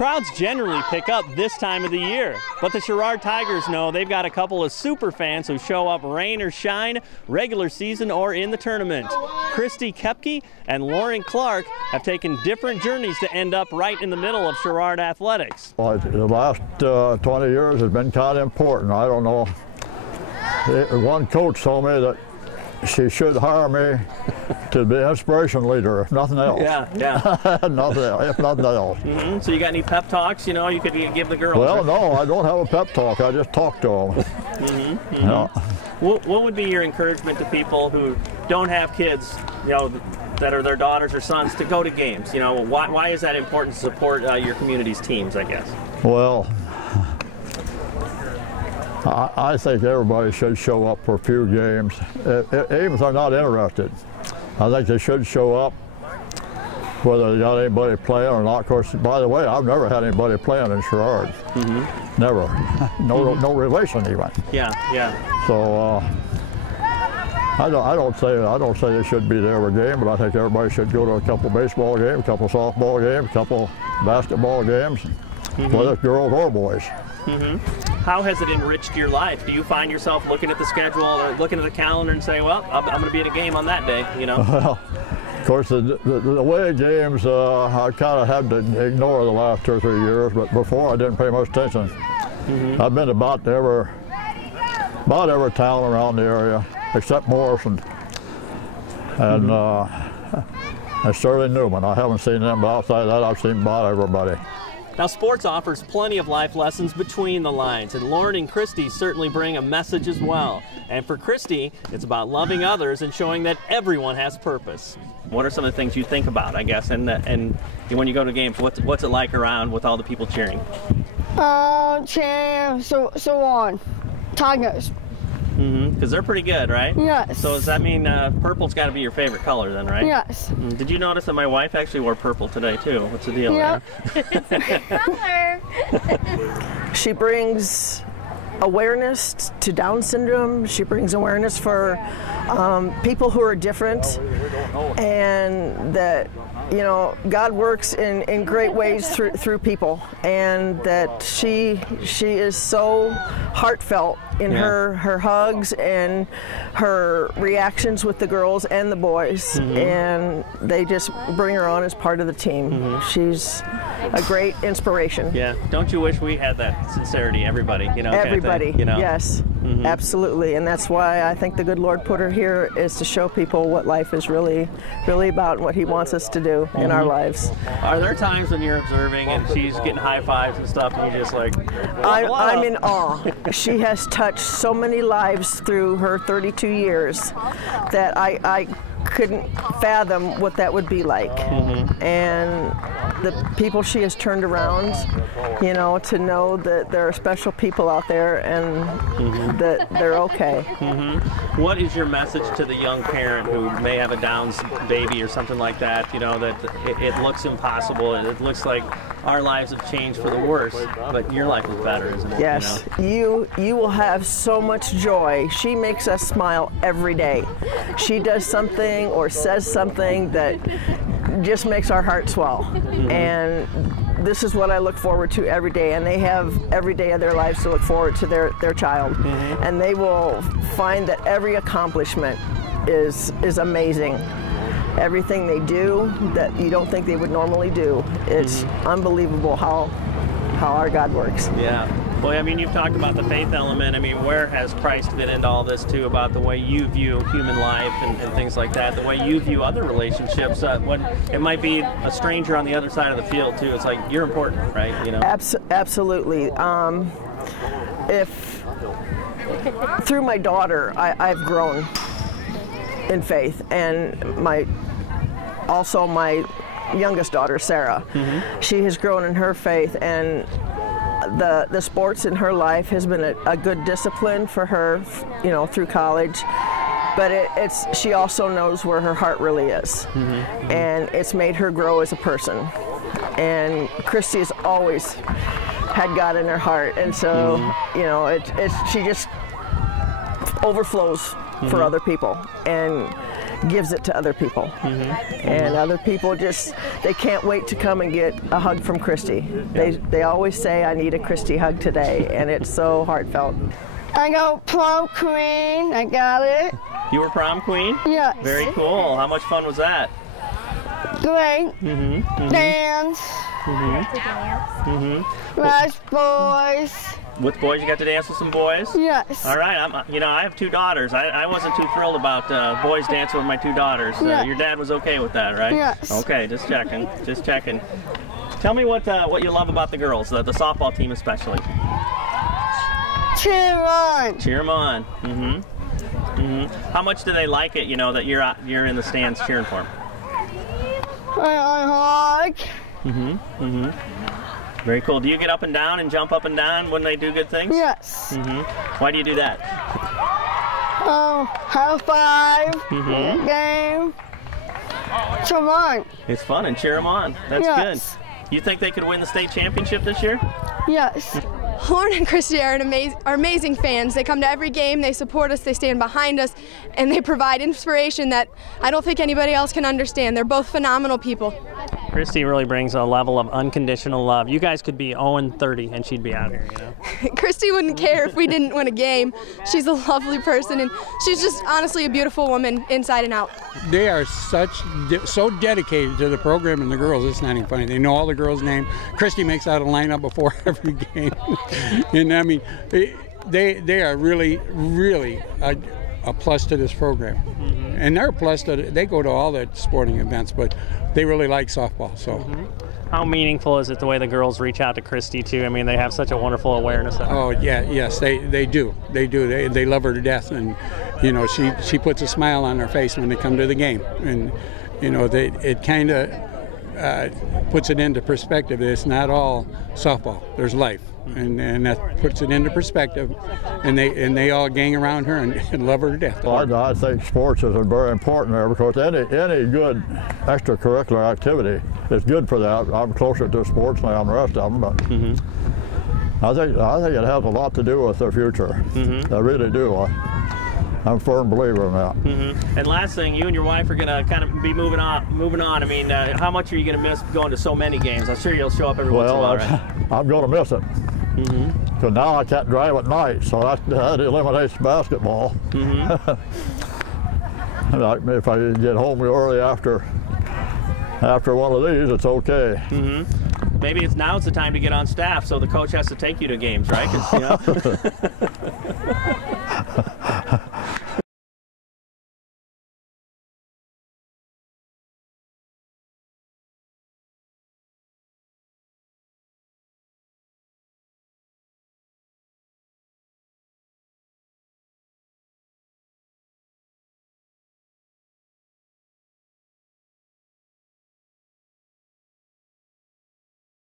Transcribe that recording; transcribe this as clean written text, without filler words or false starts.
crowds generally pick up this time of the year, but the Sherrard Tigers know they've got a couple of super fans who show up rain or shine, regular season or in the tournament. Christy Koepke and Loren Clark have taken different journeys to end up right in the middle of Sherrard athletics. Well, the last 20 years has been kind of important. I don't know. One coach told me that she should hire me to be an inspiration leader, if nothing else. Yeah. Nothing else, if nothing else. So you got any pep talks, you know, you could give the girls? Well, no, I don't have a pep talk. I just talk to them. What would be your encouragement to people who don't have kids, you know, that are their daughters or sons to go to games? You know, why is that important to support your community's teams, I guess? Well, I think everybody should show up for a few games, even if they're not interested. I think they should show up, whether they got anybody playing or not. Of course, by the way, I've never had anybody playing in Sherrard. Never. No relation even. Yeah. So I don't say they should be there every game, but I think everybody should go to a couple baseball games, a couple softball games, a couple basketball games, whether it's girls or boys. How has it enriched your life? Do you find yourself looking at the schedule or looking at the calendar and say, well, I'm going to be at a game on that day, you know? Well, of course, the way games, I kind of had to ignore the last 2 or 3 years, but before I didn't pay much attention. I've been about every town around the area, except Morrison and Sterling Newman. I haven't seen them, but outside of that, I've seen about everybody. Now, sports offers plenty of life lessons between the lines, and Loren and Christy certainly bring a message as well. And for Christy, it's about loving others and showing that everyone has purpose. What are some of the things you think about, I guess, and when you go to games, what's it like around with all the people cheering? Cheering, so on. Tigers. Because they're pretty good, right? Yes. So does that mean purple's got to be your favorite color then, right? Yes. Did you notice that my wife actually wore purple today too? What's the deal there? She brings awareness to Down syndrome. She brings awareness for people who are different, and that, you know, God works in great ways through people, and that she is so heartfelt in her hugs and her reactions with the girls and the boys, and they just bring her on as part of the team. She's a great inspiration. Yeah. Don't you wish we had that sincerity, everybody, you know? Everybody, kind of thing, you know? yes, absolutely, and that's why I think the good Lord put her here, is to show people what life is really about, and what He wants us to do in our lives. Are there times when you're observing and she's getting high fives and stuff, and you're just like, I'm in awe. She has touched so many lives through her 32 years that I couldn't fathom what that would be like. And the people she has turned around, you know, to know that there are special people out there and that they're okay. What is your message to the young parent who may have a Down baby or something like that, you know, that it looks impossible, and it looks like our lives have changed for the worse, but your life is better, isn't it? Yes, you know? you will have so much joy. She makes us smile every day. She does something or says something that just makes our heart swell. And this is what I look forward to every day, and they have every day of their lives to look forward to their child. And they will find that every accomplishment is amazing. Everything they do that you don't think they would normally do, it's unbelievable how our God works. Yeah. Well, I mean, you've talked about the faith element. I mean, where has Christ fit into all this, too, about the way you view human life and things like that, the way you view other relationships, when it might be a stranger on the other side of the field, too. It's like, you're important, right? You know? Absolutely. If through my daughter, I've grown in faith, and also my youngest daughter, Sarah, she has grown in her faith, and the sports in her life has been a good discipline for her, you know, through college. But she also knows where her heart really is, and it's made her grow as a person. And Christy has always had God in her heart, and so you know, she just overflows for other people. And gives it to other people. And other people just, they can't wait to come and get a hug from Christy. They always say, I need a Christy hug today, and it's so heartfelt. I got prom queen. I got it. You were prom queen? Yes. Very cool. How much fun was that? Great. Dance. Last boys. With boys, you got to dance with some boys? Yes. All right. I have 2 daughters. I wasn't too thrilled about boys dancing with my 2 daughters. Yeah. Your dad was okay with that, right? Yes. Okay, just checking. Just checking. Tell me what you love about the girls, the softball team especially. Cheer on. Cheer them on. How much do they like it? You know that you're in the stands cheering for them. Hug. Very cool. Do you get up and down and jump up and down when they do good things? Yes. Why do you do that? High five. Game. Come on. It's fun and cheer them on. That's good. You think they could win the state championship this year? Yes. Loren and Christy are amazing fans. They come to every game, they support us, they stand behind us, and they provide inspiration that I don't think anybody else can understand. They're both phenomenal people. Christy really brings a level of unconditional love. You guys could be 0-30 and she'd be out here, you know. Christy wouldn't care if we didn't win a game. She's a lovely person, and she's just honestly a beautiful woman inside and out. They are so dedicated to the program and the girls, it's not even funny. They know all the girls' names. Christy makes out a lineup before every game. And I mean, they are really, really a plus to this program. And they're a plus to, they go to all the sporting events, but they really like softball. So. How meaningful is it the way the girls reach out to Christy too? I mean, they have such a wonderful awareness of it. Oh yeah, yes, they do. They do. They love her to death, and you know, she puts a smile on their face when they come to the game, and you know, it kind of puts it into perspective. It's not all softball. There's life, and that puts it into perspective. And they all gang around her and love her to death. Well, I think sports is very important there because any good extracurricular activity is good for that. I'm closer to sports than I am the rest of them, but I think it has a lot to do with their future. I really do. I'm a firm believer in that. And last thing, you and your wife are going to kind of be moving on. I mean, how much are you going to miss going to so many games? I'm sure you'll show up every once in a while, right? I'm going to miss it. Because now I can't drive at night, so that eliminates basketball. If I get home early after one of these, it's okay. Maybe now's the time to get on staff, so the coach has to take you to games, right? 'Cause, you know.